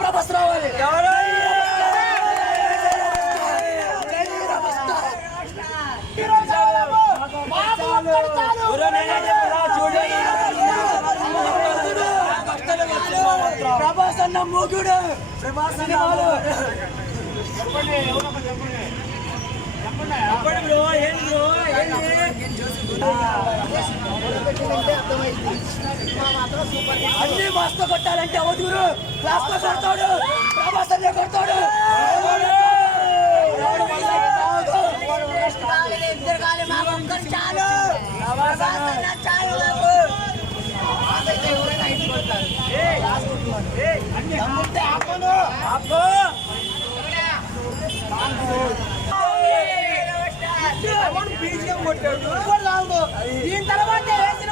ప్రభాస్ రావాలి. ప్రభాస్ అన్న మూగుడు, ప్రభాస్ అన్న అన్ని మస్తు కొట్టాలంటే అవధూరు క్లాస్ తో కొడతాడు, ప్రభాస్ అన్న కొడతాడు. దీని తర్వాత వేసిన